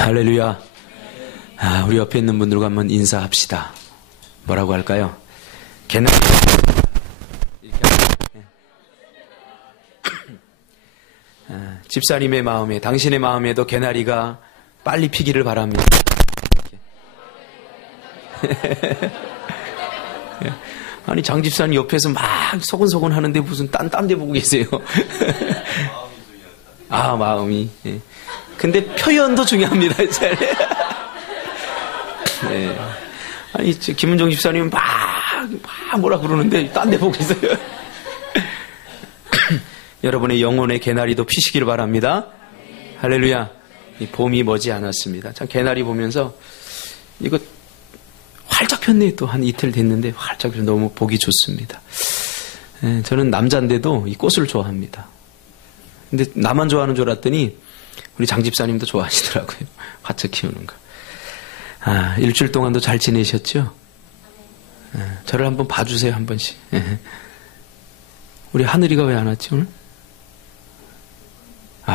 할렐루야. 우리 옆에 있는 분들과 한번 인사합시다. 뭐라고 할까요? 개나리. 집사님의 마음에, 당신의 마음에도 개나리가 빨리 피기를 바랍니다. 아니, 장 집사님 옆에서 막 소곤소곤 하는데 무슨 딴 데 보고 계세요. 마음이. 근데 표현도 중요합니다. 네. 아니, 김은정 집사님은 막 뭐라 그러는데 딴 데 보고 있어요. 여러분의 영혼의 개나리도 피시기를 바랍니다. 할렐루야. 이 봄이 머지 않았습니다. 참 개나리 보면서 이거 활짝 폈네. 또 한 이틀 됐는데 활짝 폈 너무 보기 좋습니다. 저는 남자인데도 이 꽃을 좋아합니다. 근데 나만 좋아하는 줄 알았더니 우리 장 집사님도 좋아하시더라고요. 화채 키우는 거. 일주일 동안도 잘 지내셨죠? 저를 한번 봐주세요, 한 번씩. 우리 하늘이가 왜 안 왔지, 오늘?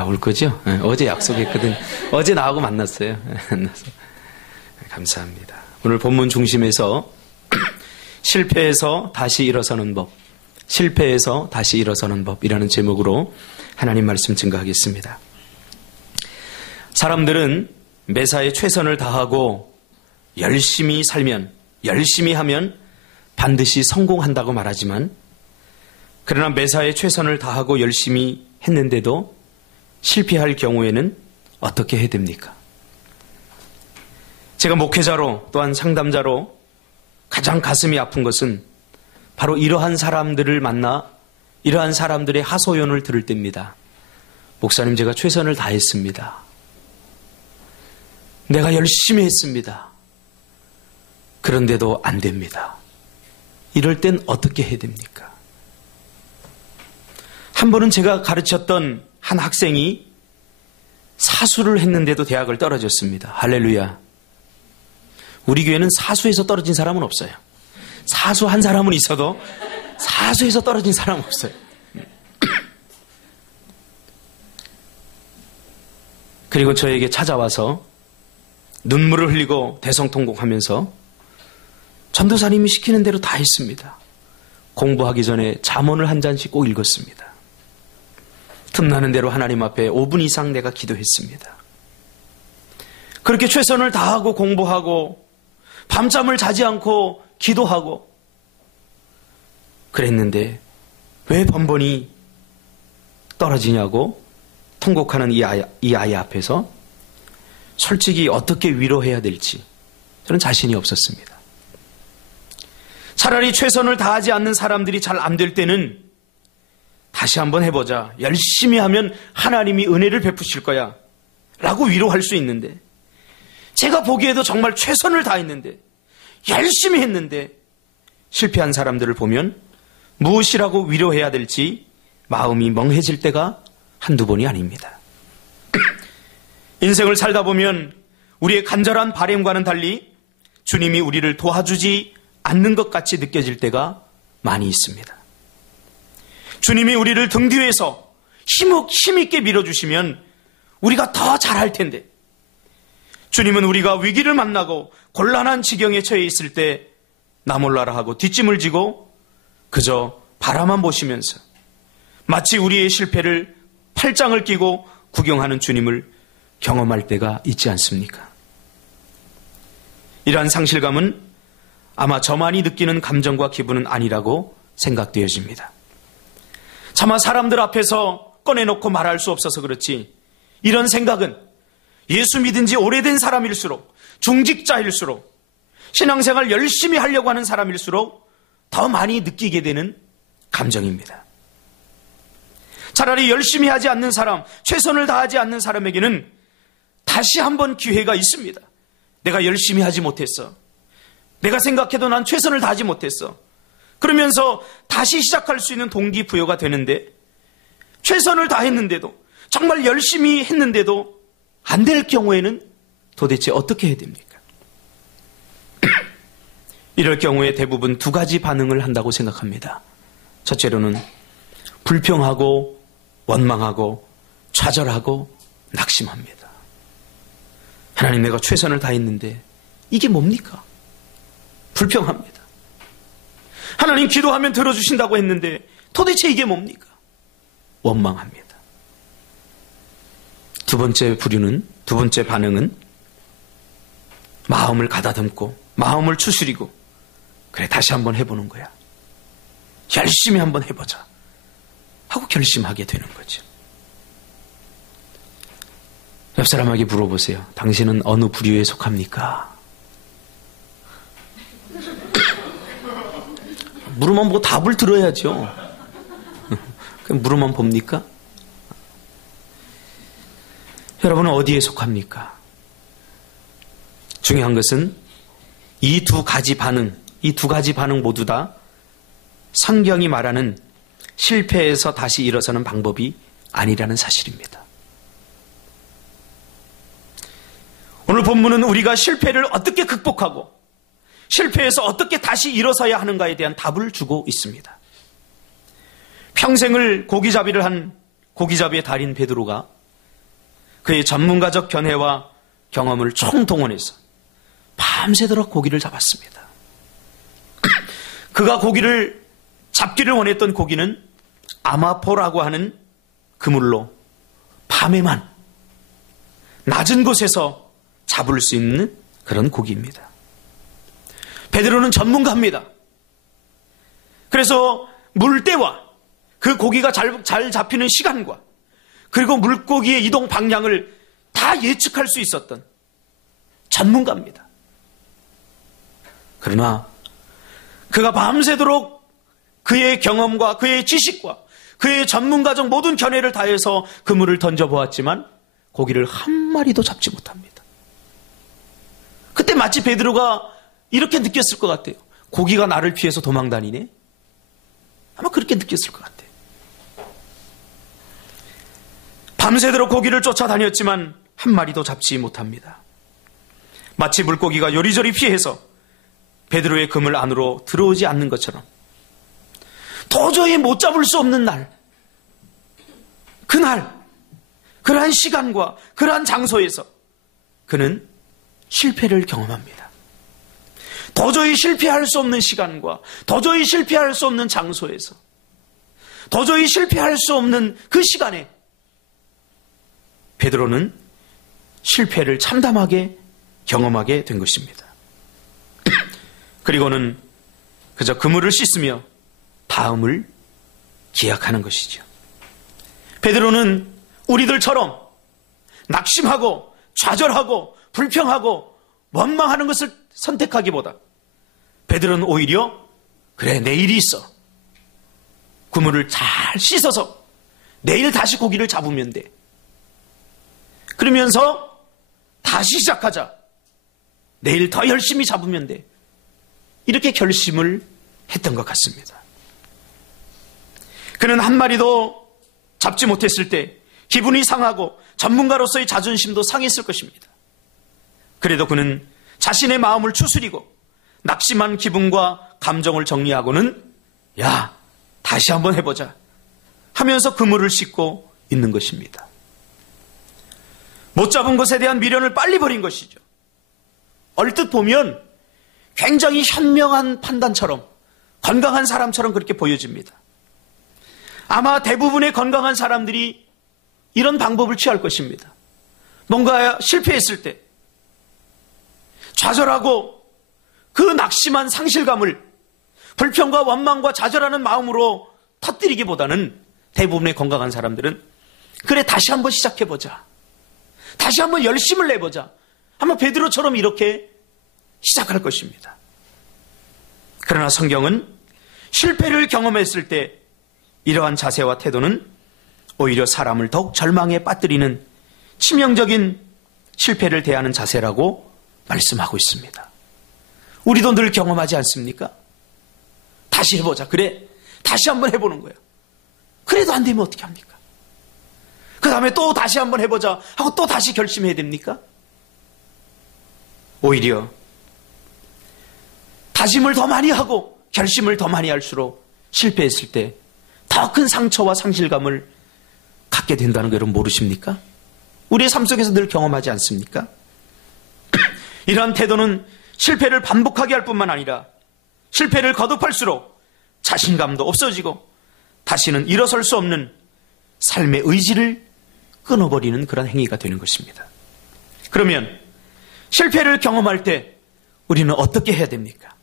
올 거죠? 어제 약속했거든. 어제 나하고 만났어요. 만나서. 감사합니다. 오늘 본문 중심에서 실패해서 다시 일어서는 법, 실패해서 다시 일어서는 법이라는 제목으로 하나님 말씀 증거하겠습니다. 사람들은 매사에 최선을 다하고 열심히 살면, 열심히 하면 반드시 성공한다고 말하지만, 그러나 매사에 최선을 다하고 열심히 했는데도 실패할 경우에는 어떻게 해야 됩니까? 제가 목회자로 또한 상담자로 가장 가슴이 아픈 것은 바로 이러한 사람들을 만나 이러한 사람들의 하소연을 들을 때입니다. 목사님, 제가 최선을 다했습니다. 내가 열심히 했습니다. 그런데도 안 됩니다. 이럴 땐 어떻게 해야 됩니까? 한 번은 제가 가르쳤던 한 학생이 사수를 했는데도 대학을 떨어졌습니다. 할렐루야. 우리 교회는 사수에서 떨어진 사람은 없어요. 사수한 사람은 있어도 사수에서 떨어진 사람은 없어요. 그리고 저에게 찾아와서 눈물을 흘리고 대성통곡하면서 전도사님이 시키는 대로 다 했습니다. 공부하기 전에 잠언을 한 잔씩 꼭 읽었습니다. 틈나는 대로 하나님 앞에 5분 이상 내가 기도했습니다. 그렇게 최선을 다하고 공부하고 밤잠을 자지 않고 기도하고 그랬는데 왜 번번이 떨어지냐고 통곡하는 이 아이 앞에서 솔직히 어떻게 위로해야 될지 저는 자신이 없었습니다. 차라리 최선을 다하지 않는 사람들이 잘 안 될 때는 다시 한번 해보자. 열심히 하면 하나님이 은혜를 베푸실 거야. 라고 위로할 수 있는데, 제가 보기에도 정말 최선을 다했는데, 열심히 했는데, 실패한 사람들을 보면 무엇이라고 위로해야 될지 마음이 멍해질 때가 한두 번이 아닙니다. 인생을 살다 보면 우리의 간절한 바람과는 달리 주님이 우리를 도와주지 않는 것 같이 느껴질 때가 많이 있습니다. 주님이 우리를 등 뒤에서 힘있게 밀어주시면 우리가 더 잘할 텐데, 주님은 우리가 위기를 만나고 곤란한 지경에 처해 있을 때 나 몰라라 하고 뒷짐을 지고 그저 바라만 보시면서 마치 우리의 실패를 팔짱을 끼고 구경하는 주님을 경험할 때가 있지 않습니까? 이러한 상실감은 아마 저만이 느끼는 감정과 기분은 아니라고 생각되어집니다. 차마 사람들 앞에서 꺼내놓고 말할 수 없어서 그렇지, 이런 생각은 예수 믿은 지 오래된 사람일수록, 중직자일수록, 신앙생활 열심히 하려고 하는 사람일수록 더 많이 느끼게 되는 감정입니다. 차라리 열심히 하지 않는 사람, 최선을 다하지 않는 사람에게는 다시 한번 기회가 있습니다. 내가 열심히 하지 못했어. 내가 생각해도 난 최선을 다하지 못했어. 그러면서 다시 시작할 수 있는 동기부여가 되는데, 최선을 다했는데도, 정말 열심히 했는데도 안 될 경우에는 도대체 어떻게 해야 됩니까? 이럴 경우에 대부분 두 가지 반응을 한다고 생각합니다. 첫째로는 불평하고 원망하고 좌절하고 낙심합니다. 하나님, 내가 최선을 다했는데 이게 뭡니까? 불평합니다. 하나님, 기도하면 들어주신다고 했는데 도대체 이게 뭡니까? 원망합니다. 두 번째 반응은 마음을 가다듬고 마음을 추스리고, 그래, 다시 한번 해보는 거야. 열심히 한번 해보자 하고 결심하게 되는 거죠. 옆 사람에게 물어보세요. 당신은 어느 부류에 속합니까? 물으면 뭐 답을 들어야죠. 그럼 물으면 봅니까? 여러분은 어디에 속합니까? 중요한 것은 이 두 가지 반응 모두 다 성경이 말하는 실패에서 다시 일어서는 방법이 아니라는 사실입니다. 오늘 본문은 우리가 실패를 어떻게 극복하고 실패에서 어떻게 다시 일어서야 하는가에 대한 답을 주고 있습니다. 평생을 고기잡이를 한 고기잡이의 달인 베드로가 그의 전문가적 견해와 경험을 총동원해서 밤새도록 고기를 잡았습니다. 그가 고기를 잡기를 원했던 고기는 아마포라고 하는 그물로 밤에만 낮은 곳에서 잡을 수 있는 그런 고기입니다. 베드로는 전문가입니다. 그래서 물때와 그 고기가 잘 잡히는 시간과 그리고 물고기의 이동 방향을 다 예측할 수 있었던 전문가입니다. 그러나 그가 밤새도록 그의 경험과 그의 지식과 그의 전문가적 모든 견해를 다해서 그물을 던져보았지만 고기를 한 마리도 잡지 못합니다. 그때 마치 베드로가 이렇게 느꼈을 것 같아요. 고기가 나를 피해서 도망다니네? 아마 그렇게 느꼈을 것 같아요. 밤새도록 고기를 쫓아다녔지만 한 마리도 잡지 못합니다. 마치 물고기가 요리조리 피해서 베드로의 그물 안으로 들어오지 않는 것처럼 도저히 못 잡을 수 없는 날, 그날, 그러한 시간과 그러한 장소에서 그는 실패를 경험합니다. 도저히 실패할 수 없는 시간과 도저히 실패할 수 없는 장소에서 도저히 실패할 수 없는 그 시간에 베드로는 실패를 참담하게 경험하게 된 것입니다. 그리고는 그저 그물을 씻으며 다음을 기약하는 것이죠. 베드로는 우리들처럼 낙심하고 좌절하고 불평하고 원망하는 것을 선택하기보다 베드로는 오히려 그래, 내일이 있어. 그물을 잘 씻어서 내일 다시 고기를 잡으면 돼. 그러면서 다시 시작하자. 내일 더 열심히 잡으면 돼. 이렇게 결심을 했던 것 같습니다. 그는 한 마리도 잡지 못했을 때 기분이 상하고 전문가로서의 자존심도 상했을 것입니다. 그래도 그는 자신의 마음을 추스리고 낙심한 기분과 감정을 정리하고는 야, 다시 한번 해보자 하면서 그물을 씻고 있는 것입니다. 못 잡은 것에 대한 미련을 빨리 버린 것이죠. 얼뜻 보면 굉장히 현명한 판단처럼 건강한 사람처럼 그렇게 보여집니다. 아마 대부분의 건강한 사람들이 이런 방법을 취할 것입니다. 뭔가 실패했을 때 좌절하고 그 낙심한 상실감을 불평과 원망과 좌절하는 마음으로 터뜨리기보다는 대부분의 건강한 사람들은 그래, 다시 한번 시작해보자. 다시 한번 열심을 내보자. 아마 베드로처럼 이렇게 시작할 것입니다. 그러나 성경은 실패를 경험했을 때 이러한 자세와 태도는 오히려 사람을 더욱 절망에 빠뜨리는 치명적인 실패를 대하는 자세라고 말씀하고 있습니다. 우리도 늘 경험하지 않습니까? 다시 해보자. 그래, 다시 한번 해보는 거예요. 그래도 안 되면 어떻게 합니까? 그 다음에 또 다시 한번 해보자 하고 또 다시 결심해야 됩니까? 오히려 다짐을 더 많이 하고 결심을 더 많이 할수록 실패했을 때 더 큰 상처와 상실감을 갖게 된다는 걸 여러분 모르십니까? 우리의 삶 속에서 늘 경험하지 않습니까? 이러한 태도는 실패를 반복하게 할 뿐만 아니라 실패를 거듭할수록 자신감도 없어지고 다시는 일어설 수 없는 삶의 의지를 끊어버리는 그런 행위가 되는 것입니다. 그러면 실패를 경험할 때 우리는 어떻게 해야 됩니까?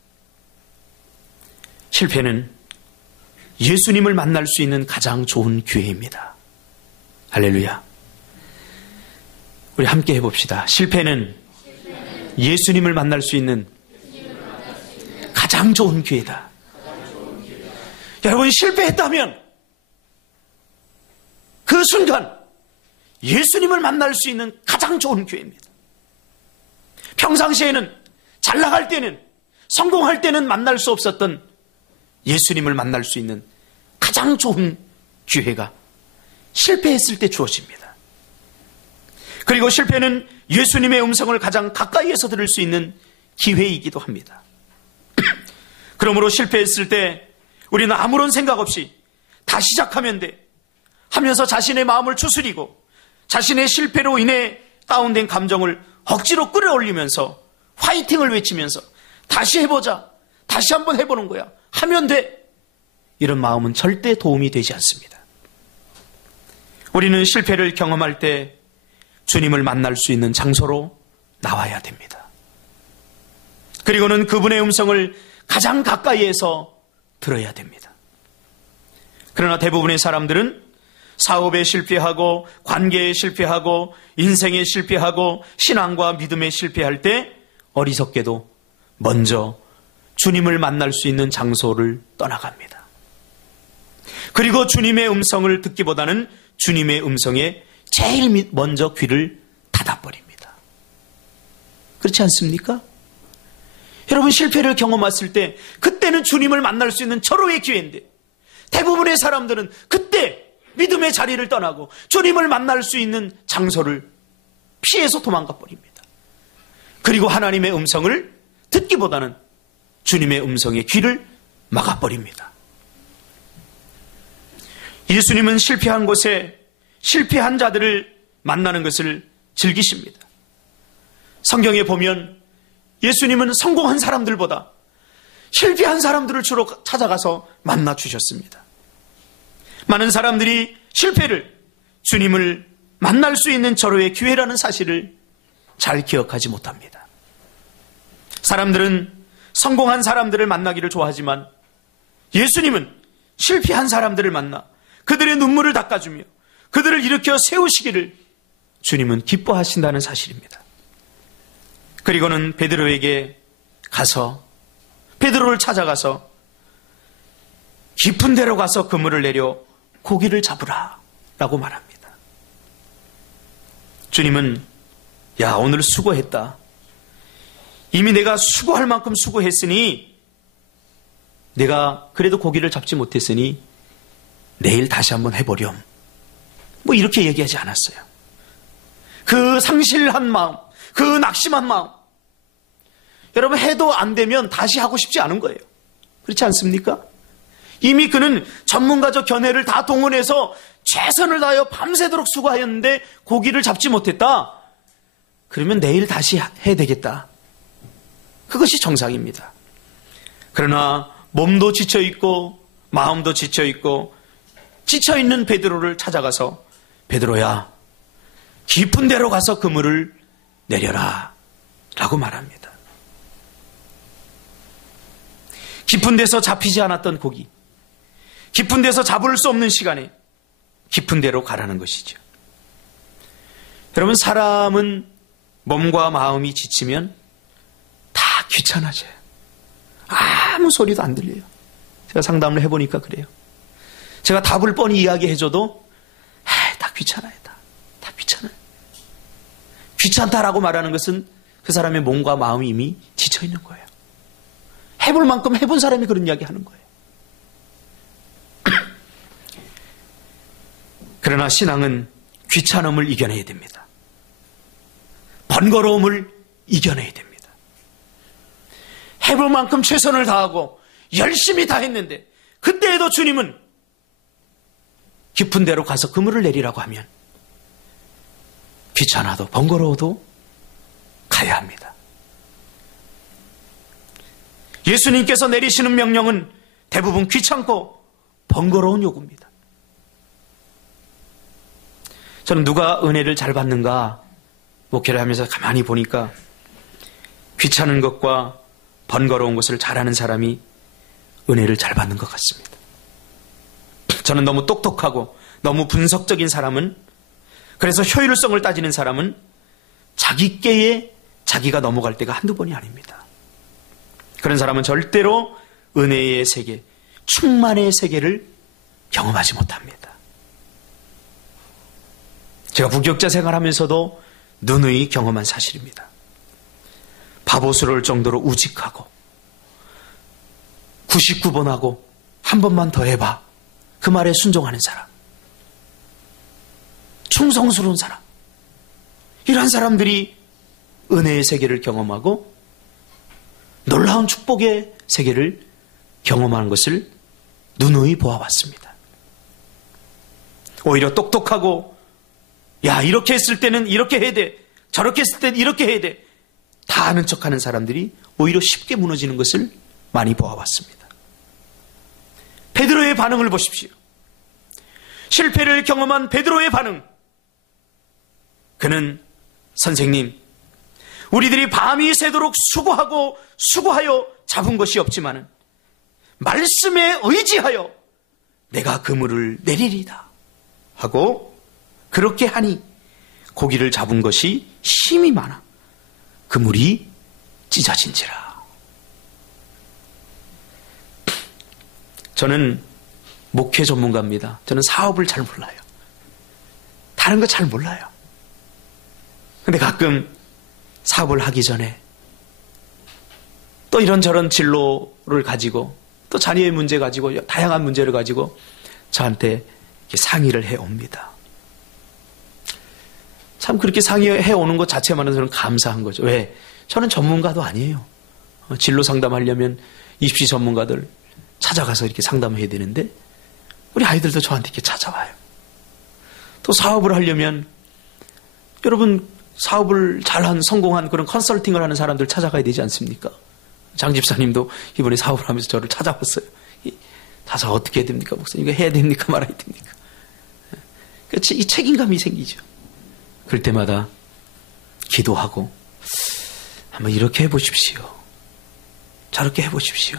실패는 예수님을 만날 수 있는 가장 좋은 기회입니다. 할렐루야. 우리 함께 해봅시다. 실패는 예수님을 만날 수 있는 가장 좋은 기회다. 여러분, 실패했다면 그 순간 예수님을 만날 수 있는 가장 좋은 기회입니다. 평상시에는 잘 나갈 때는, 성공할 때는 만날 수 없었던 예수님을 만날 수 있는 가장 좋은 기회가 실패했을 때 주어집니다. 그리고 실패는 예수님의 음성을 가장 가까이에서 들을 수 있는 기회이기도 합니다. 그러므로 실패했을 때 우리는 아무런 생각 없이 다 시작하면 돼 하면서 자신의 마음을 추스리고 자신의 실패로 인해 다운된 감정을 억지로 끌어올리면서 화이팅을 외치면서 다시 해보자, 다시 한번 해보는 거야, 하면 돼, 이런 마음은 절대 도움이 되지 않습니다. 우리는 실패를 경험할 때 주님을 만날 수 있는 장소로 나와야 됩니다. 그리고는 그분의 음성을 가장 가까이에서 들어야 됩니다. 그러나 대부분의 사람들은 사업에 실패하고 관계에 실패하고 인생에 실패하고 신앙과 믿음에 실패할 때 어리석게도 먼저 주님을 만날 수 있는 장소를 떠나갑니다. 그리고 주님의 음성을 듣기보다는 주님의 음성에 제일 먼저 귀를 닫아버립니다. 그렇지 않습니까? 여러분, 실패를 경험했을 때 그때는 주님을 만날 수 있는 절호의 기회인데 대부분의 사람들은 그때 믿음의 자리를 떠나고 주님을 만날 수 있는 장소를 피해서 도망가 버립니다. 그리고 하나님의 음성을 듣기보다는 주님의 음성에 귀를 막아버립니다. 예수님은 실패한 곳에 실패한 자들을 만나는 것을 즐기십니다. 성경에 보면 예수님은 성공한 사람들보다 실패한 사람들을 주로 찾아가서 만나 주셨습니다. 많은 사람들이 실패를 주님을 만날 수 있는 절호의 기회라는 사실을 잘 기억하지 못합니다. 사람들은 성공한 사람들을 만나기를 좋아하지만 예수님은 실패한 사람들을 만나 그들의 눈물을 닦아주며 그들을 일으켜 세우시기를 주님은 기뻐하신다는 사실입니다. 그리고는 베드로에게 가서, 베드로를 찾아가서 깊은 데로 가서 그물을 내려 고기를 잡으라 라고 말합니다. 주님은 야, 오늘 수고했다. 이미 내가 수고할 만큼 수고했으니 내가 그래도 고기를 잡지 못했으니 내일 다시 한번 해보렴. 뭐 이렇게 얘기하지 않았어요. 그 상실한 마음, 그 낙심한 마음, 여러분, 해도 안 되면 다시 하고 싶지 않은 거예요. 그렇지 않습니까? 이미 그는 전문가적 견해를 다 동원해서 최선을 다하여 밤새도록 수고하였는데 고기를 잡지 못했다. 그러면 내일 다시 해야 되겠다. 그것이 정상입니다. 그러나 몸도 지쳐있고 마음도 지쳐있고 지쳐있는 베드로를 찾아가서 베드로야, 깊은 데로 가서 그물을 내려라 라고 말합니다. 깊은 데서 잡히지 않았던 고기, 깊은 데서 잡을 수 없는 시간에 깊은 데로 가라는 것이죠. 여러분, 사람은 몸과 마음이 지치면 다 귀찮아져요. 아무 소리도 안 들려요. 제가 상담을 해보니까 그래요. 제가 답을 뻔히 이야기해줘도 다 귀찮아요. 다 귀찮아요. 귀찮다라고 말하는 것은 그 사람의 몸과 마음이 이미 지쳐있는 거예요. 해볼 만큼 해본 사람이 그런 이야기 하는 거예요. 그러나 신앙은 귀찮음을 이겨내야 됩니다. 번거로움을 이겨내야 됩니다. 해볼 만큼 최선을 다하고 열심히 다 했는데 그때에도 주님은 깊은 데로 가서 그물을 내리라고 하면 귀찮아도 번거로워도 가야 합니다. 예수님께서 내리시는 명령은 대부분 귀찮고 번거로운 요구입니다. 저는 누가 은혜를 잘 받는가 목회를 하면서 가만히 보니까 귀찮은 것과 번거로운 것을 잘하는 사람이 은혜를 잘 받는 것 같습니다. 저는 너무 똑똑하고 너무 분석적인 사람은, 그래서 효율성을 따지는 사람은 자기 께에 자기가 넘어갈 때가 한두 번이 아닙니다. 그런 사람은 절대로 은혜의 세계, 충만의 세계를 경험하지 못합니다. 제가 부교육자 생활하면서도 누누이 경험한 사실입니다. 바보스러울 정도로 우직하고 99번하고 한 번만 더 해봐, 그 말에 순종하는 사람, 충성스러운 사람, 이러한 사람들이 은혜의 세계를 경험하고 놀라운 축복의 세계를 경험하는 것을 누누이 보아왔습니다. 오히려 똑똑하고 야, 이렇게 했을 때는 이렇게 해야 돼, 저렇게 했을 때는 이렇게 해야 돼, 다 아는 척하는 사람들이 오히려 쉽게 무너지는 것을 많이 보아왔습니다. 베드로의 반응을 보십시오. 실패를 경험한 베드로의 반응. 그는 선생님, 우리들이 밤이 새도록 수고하여 잡은 것이 없지만 말씀에 의지하여 내가 그물을 내리리다 하고, 그렇게 하니 고기를 잡은 것이 힘이 많아 그물이 찢어진지라. 저는 목회 전문가입니다. 저는 사업을 잘 몰라요. 다른 거 잘 몰라요. 근데 가끔 사업을 하기 전에 또 이런저런 진로를 가지고 또 자녀의 문제 가지고 다양한 문제를 가지고 저한테 이렇게 상의를 해옵니다. 참 그렇게 상의해 오는 것 자체만으로 저는 감사한 거죠. 왜? 저는 전문가도 아니에요. 진로 상담하려면 입시 전문가들 찾아가서 이렇게 상담해야 되는데 우리 아이들도 저한테 이렇게 찾아와요. 또 사업을 하려면 여러분 사업을 잘한 성공한 그런 컨설팅을 하는 사람들 찾아가야 되지 않습니까? 장 집사님도 이번에 사업을 하면서 저를 찾아왔어요. 가서 어떻게 해야 됩니까? 목사님 이거 해야 됩니까? 말아야 됩니까? 이 책임감이 생기죠. 그럴 때마다 기도하고 한번 이렇게 해보십시오. 저렇게 해보십시오.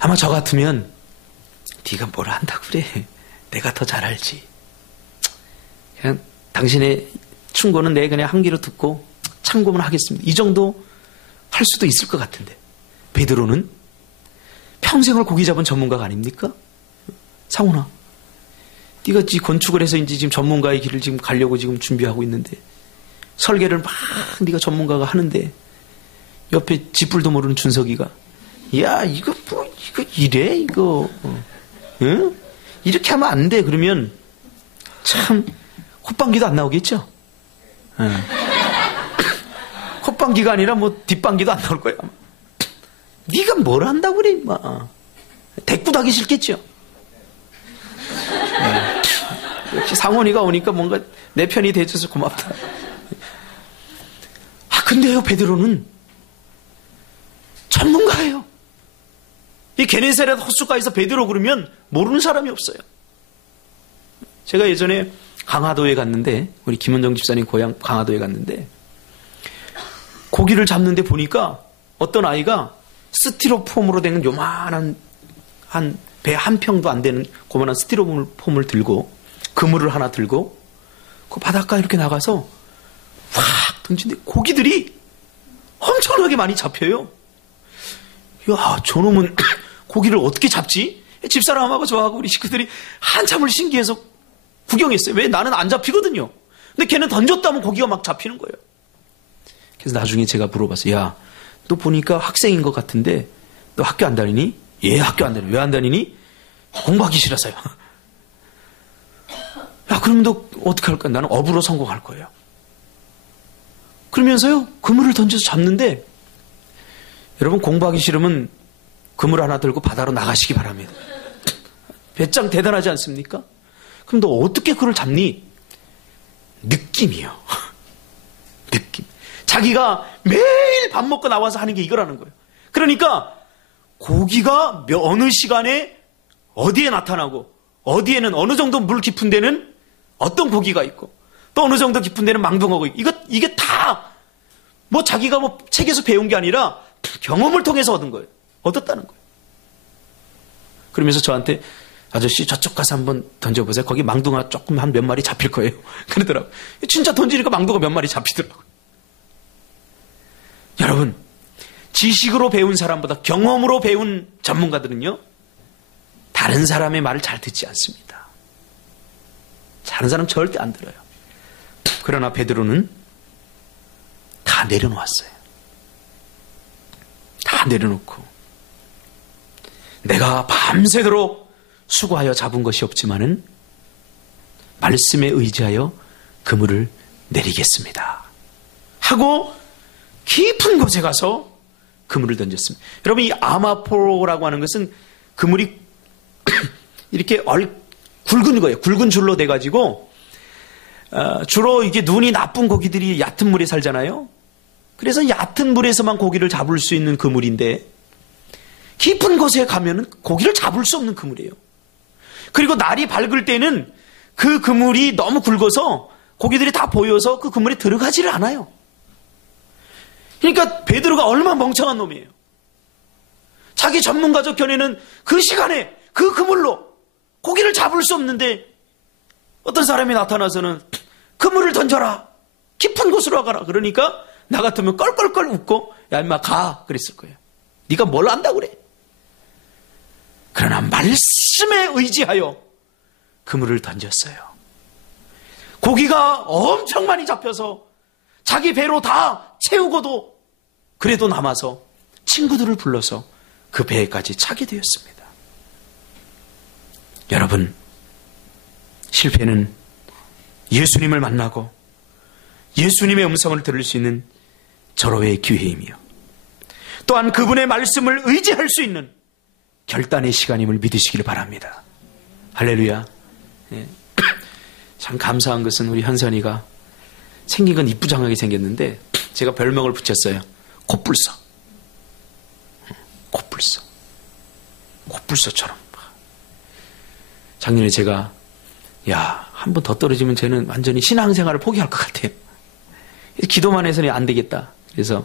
아마 저 같으면 네가 뭘 한다고 그래. 내가 더 잘 알지. 그냥 당신의 충고는 내가 그냥 한 귀로 듣고 참고만 하겠습니다. 이 정도 할 수도 있을 것 같은데, 베드로는 평생을 고기 잡은 전문가가 아닙니까? 상훈아, 네가 건축을 해서 이제 지금 전문가의 길을 지금 가려고 지금 준비하고 있는데 설계를 막 네가 전문가가 하는데 옆에 쥐뿔도 모르는 준석이가 야 이거 이래 이거 응? 이렇게 하면 안 돼. 그러면 참 콧방귀도 안 나오겠죠? 응. 콧방귀가 아니라 뭐 뒷방귀도 안 나올 거야. 네가 뭘 한다고 그래 임마. 대꾸도 하기 싫겠죠? 네. 역시 상원이가 오니까 뭔가 내 편이 돼줘서 고맙다. 근데요, 베드로는 전문가예요. 이 게네사렛 호숫가에서 베드로 그러면 모르는 사람이 없어요. 제가 예전에 강화도에 갔는데, 우리 김원정 집사님 고향 강화도에 갔는데 고기를 잡는데 보니까 어떤 아이가 스티로폼으로 된 요만한 한 배 한 평도 안 되는 고만한 스티로폼을 들고 그물을 하나 들고 그 바닷가 이렇게 나가서 확 던지는데 고기들이 엄청나게 많이 잡혀요. 야, 저놈은 고기를 어떻게 잡지? 집사람하고 저하고 우리 식구들이 한참을 신기해서 구경했어요. 왜? 나는 안 잡히거든요. 근데 걔는 던졌다면 고기가 막 잡히는 거예요. 그래서 나중에 제가 물어봤어요. 야, 너 보니까 학생인 것 같은데 너 학교 안 다니니? 예, 학교 안 다니니. 왜 안 다니니? 공부하기 싫어서요. 야, 그럼 너 어떻게 할 거야? 나는 업으로 성공할 거예요. 그러면서요, 그물을 던져서 잡는데, 여러분 공부하기 싫으면 그물 하나 들고 바다로 나가시기 바랍니다. 배짱 대단하지 않습니까? 그럼 너 어떻게 그걸 잡니? 느낌이요. 느낌. 자기가 매일 매일 밥 먹고 나와서 하는 게 이거라는 거예요. 그러니까 고기가 어느 시간에 어디에 나타나고 어디에는 어느 정도 물 깊은 데는 어떤 고기가 있고 또 어느 정도 깊은 데는 망둥어가 있고 이게 다 뭐 자기가 뭐 책에서 배운 게 아니라 경험을 통해서 얻었다는 거예요. 그러면서 저한테 아저씨 저쪽 가서 한번 던져보세요. 거기 망둥어 조금 한 몇 마리 잡힐 거예요. 그러더라고요. 진짜 던지니까 망둥어 몇 마리 잡히더라고요. 여러분, 지식으로 배운 사람보다 경험으로 배운 전문가들은요, 다른 사람의 말을 잘 듣지 않습니다. 다른 사람 절대 안 들어요. 그러나 베드로는 다 내려놓았어요. 다 내려놓고 내가 밤새도록 수고하여 잡은 것이 없지만은 말씀에 의지하여 그물을 내리겠습니다 하고 깊은 곳에 가서 그물을 던졌습니다. 여러분, 이 아마포라고 하는 것은 그물이 이렇게 굵은 거예요. 굵은 줄로 돼가지고 주로 이게 눈이 나쁜 고기들이 얕은 물에 살잖아요. 그래서 얕은 물에서만 고기를 잡을 수 있는 그물인데 깊은 곳에 가면은 고기를 잡을 수 없는 그물이에요. 그리고 날이 밝을 때는 그 그물이 너무 굵어서 고기들이 다 보여서 그 그물에 들어가지를 않아요. 그러니까 베드로가 얼마나 멍청한 놈이에요. 자기 전문가적 견해는 그 시간에 그 그물로 고기를 잡을 수 없는데 어떤 사람이 나타나서는 그물을 던져라. 깊은 곳으로 가라. 그러니까 나 같으면 껄껄껄 웃고 야 임마 가 그랬을 거예요. 네가 뭘 안다고 그래. 그러나 말씀에 의지하여 그물을 던졌어요. 고기가 엄청 많이 잡혀서 자기 배로 다 채우고도 그래도 남아서 친구들을 불러서 그 배에까지 차게 되었습니다. 여러분, 실패는 예수님을 만나고 예수님의 음성을 들을 수 있는 절호의 기회이며 또한 그분의 말씀을 의지할 수 있는 결단의 시간임을 믿으시기를 바랍니다. 할렐루야. 예. 참 감사한 것은 우리 현선이가 생긴 건 이쁘장하게 생겼는데 제가 별명을 붙였어요. 콧불서. 콧불서. 콧불서처럼. 작년에 제가 한 번 더 떨어지면 쟤는 완전히 신앙생활을 포기할 것 같아요. 기도만 해서는 안 되겠다. 그래서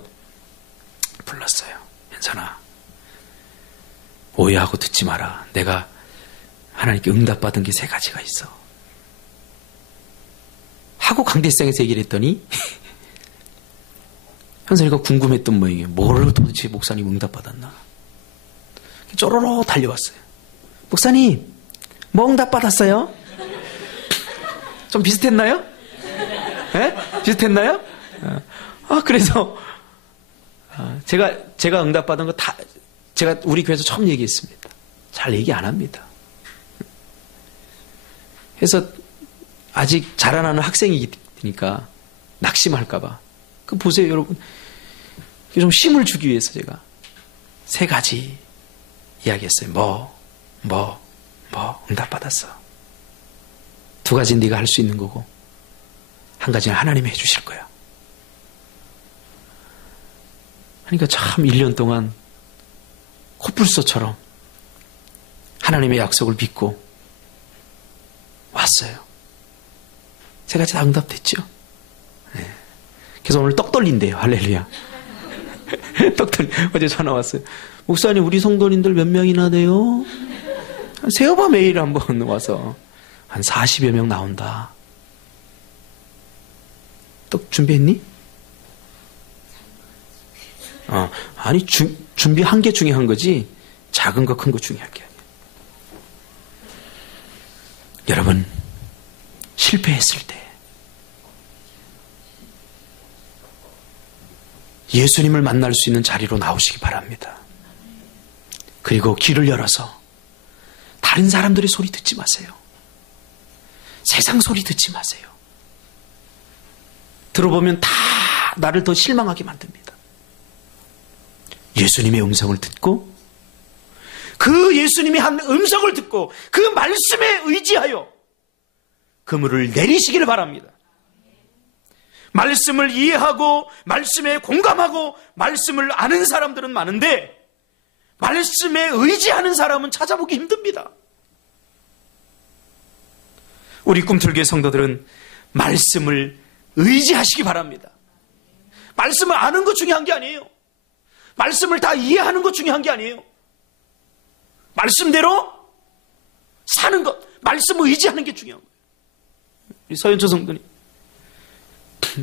불렀어요. 현선아, 오해하고 듣지 마라. 내가 하나님께 응답받은 게 3가지가 있어. 하고 강대상에서 얘기를 했더니 현선이가 궁금했던 모양이에요. 뭐를 도대체 목사님 응답받았나. 쪼로로 달려왔어요. 목사님, 뭐 응답받았어요? 좀 비슷했나요? 네? 비슷했나요? 그래서 제가 응답받은 거 다 제가 우리 교회에서 처음 얘기했습니다. 잘 얘기 안 합니다. 그래서 아직 자라나는 학생이니까 낙심할까봐. 보세요, 여러분. 좀 힘을 주기 위해서 제가 3가지 이야기했어요. 뭐 응답받았어. 2가지는 네가 할 수 있는 거고 1가지는 하나님이 해주실 거야. 그러니까 참 1년 동안 콧불소처럼 하나님의 약속을 믿고 왔어요. 3가지 다 응답됐죠. 네. 그래서 오늘 떡 떨린대요. 할렐루야. 어제 전화 왔어요. 목사님, 우리 성도님들 몇 명이나 돼요? 세어봐 매일 한번 와서 한 40여 명 나온다. 떡 준비했니? 아니 준비한 게 중요한 거지 작은 거 큰 거 중요한 게 아니야. 여러분, 실패했을 때 예수님을 만날 수 있는 자리로 나오시기 바랍니다. 그리고 귀를 열어서 다른 사람들의 소리 듣지 마세요. 세상 소리 듣지 마세요. 들어보면 다 나를 더 실망하게 만듭니다. 예수님의 음성을 듣고 그 예수님이 한 음성을 듣고 그 말씀에 의지하여 그물을 내리시기를 바랍니다. 말씀을 이해하고 말씀에 공감하고 말씀을 아는 사람들은 많은데 말씀에 의지하는 사람은 찾아보기 힘듭니다. 우리 꿈틀교회 성도들은 말씀을 의지하시기 바랍니다. 말씀을 아는 것 중요한 게 아니에요. 말씀을 다 이해하는 것 중요한 게 아니에요. 말씀대로 사는 것, 말씀을 의지하는 게 중요한 거예요. 우리 서현초 성도님,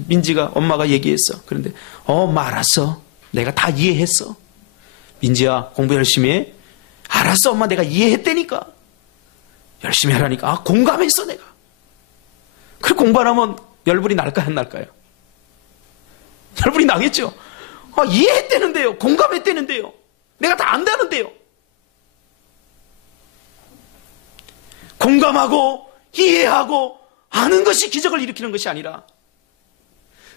민지가 엄마가 얘기했어. 그런데 엄마 알았어. 내가 다 이해했어. 민지야 공부 열심히 해. 알았어 엄마 내가 이해했다니까. 열심히 하라니까. 공감했어 내가. 그래 공부 안 하면 열불이 날까요 안 날까요? 열불이 나겠죠. 이해했다는데요. 공감했다는데요. 내가 다 안다는데요. 공감하고 이해하고 아는 것이 기적을 일으키는 것이 아니라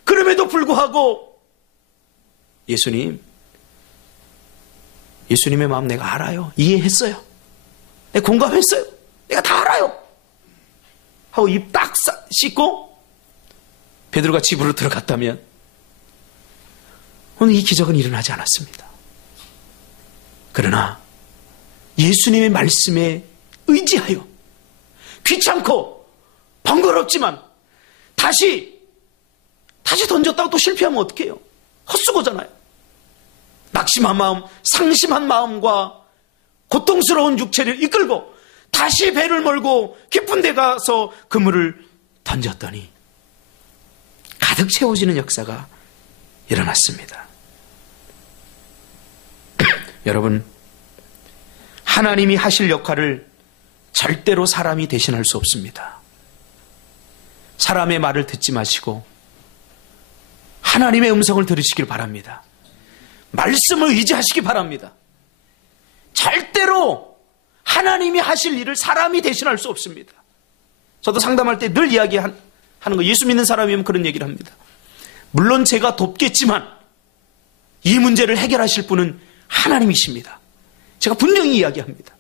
그럼에도 불구하고 예수님의 마음 내가 알아요. 이해했어요. 내가 공감했어요. 내가 다 알아요. 하고 입 딱 씻고 베드로가 집으로 들어갔다면 오늘 이 기적은 일어나지 않았습니다. 그러나 예수님의 말씀에 의지하여 귀찮고 번거롭지만 다시 던졌다고 또 실패하면 어떡해요? 헛수고잖아요. 낙심한 마음, 상심한 마음과 고통스러운 육체를 이끌고 다시 배를 몰고 깊은 데 가서 그물을 던졌더니 가득 채워지는 역사가 일어났습니다. 여러분, 하나님이 하실 역할을 절대로 사람이 대신할 수 없습니다. 사람의 말을 듣지 마시고 하나님의 음성을 들으시길 바랍니다. 말씀을 의지하시기 바랍니다. 절대로 하나님이 하실 일을 사람이 대신할 수 없습니다. 저도 상담할 때 늘 이야기하는 거, 예수 믿는 사람이면 그런 얘기를 합니다. 물론 제가 돕겠지만 이 문제를 해결하실 분은 하나님이십니다. 제가 분명히 이야기합니다.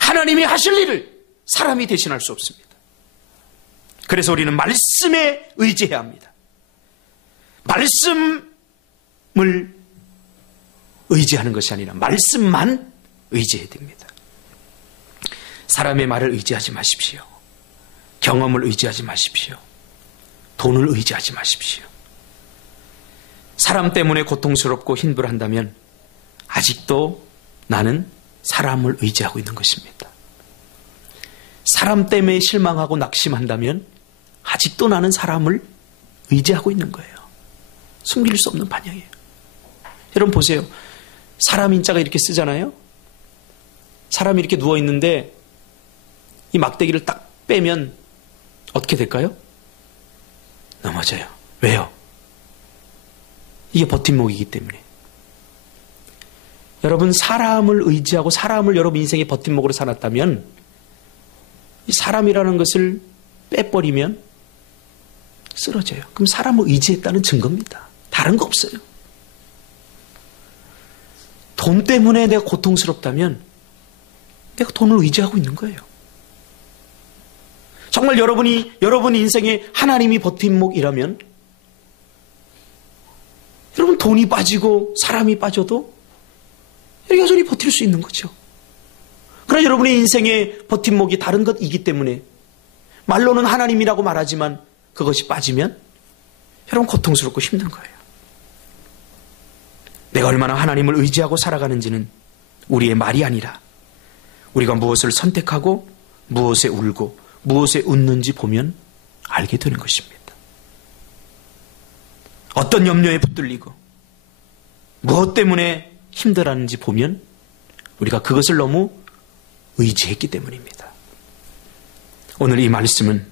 하나님이 하실 일을 사람이 대신할 수 없습니다. 그래서 우리는 말씀에 의지해야 합니다. 말씀을 의지하는 것이 아니라 말씀만 의지해야 됩니다. 사람의 말을 의지하지 마십시오. 경험을 의지하지 마십시오. 돈을 의지하지 마십시오. 사람 때문에 고통스럽고 힘들어한다면 아직도 나는 사람을 의지하고 있는 것입니다. 사람 때문에 실망하고 낙심한다면 아직도 나는 사람을 의지하고 있는 거예요. 숨길 수 없는 반영이에요. 여러분 보세요. 사람 인자가 이렇게 쓰잖아요. 사람이 이렇게 누워있는데 이 막대기를 딱 빼면 어떻게 될까요? 넘어져요. 왜요? 이게 버팀목이기 때문에. 여러분 사람을 의지하고 사람을 여러분 인생의 버팀목으로 살았다면 이 사람이라는 것을 빼버리면 쓰러져요. 그럼 사람을 의지했다는 증거입니다. 다른 거 없어요. 돈 때문에 내가 고통스럽다면 내가 돈을 의지하고 있는 거예요. 정말 여러분이 인생에 하나님이 버팀목이라면 여러분 돈이 빠지고 사람이 빠져도 여전히 버틸 수 있는 거죠. 그러나 여러분의 인생의 버팀목이 다른 것이기 때문에 말로는 하나님이라고 말하지만 그것이 빠지면 여러분 고통스럽고 힘든 거예요. 내가 얼마나 하나님을 의지하고 살아가는지는 우리의 말이 아니라 우리가 무엇을 선택하고 무엇에 울고 무엇에 웃는지 보면 알게 되는 것입니다. 어떤 염려에 붙들리고 무엇 때문에 힘들어하는지 보면 우리가 그것을 너무 의지했기 때문입니다. 오늘 이 말씀은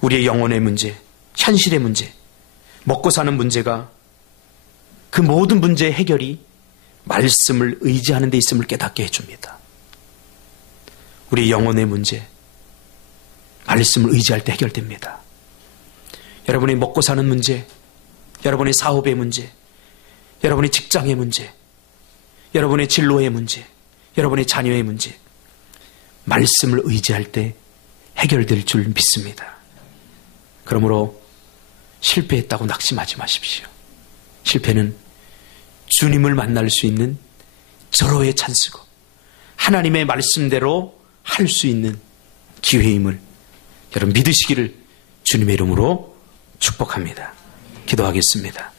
우리의 영혼의 문제, 현실의 문제, 먹고 사는 문제가 그 모든 문제의 해결이 말씀을 의지하는 데 있음을 깨닫게 해줍니다. 우리 영혼의 문제, 말씀을 의지할 때 해결됩니다. 여러분이 먹고 사는 문제, 여러분의 사업의 문제, 여러분의 직장의 문제, 여러분의 진로의 문제, 여러분의 자녀의 문제, 말씀을 의지할 때 해결될 줄 믿습니다. 그러므로 실패했다고 낙심하지 마십시오. 실패는 주님을 만날 수 있는 절호의 찬스고 하나님의 말씀대로 할 수 있는 기회임을 여러분 믿으시기를 주님의 이름으로 축복합니다. 기도하겠습니다.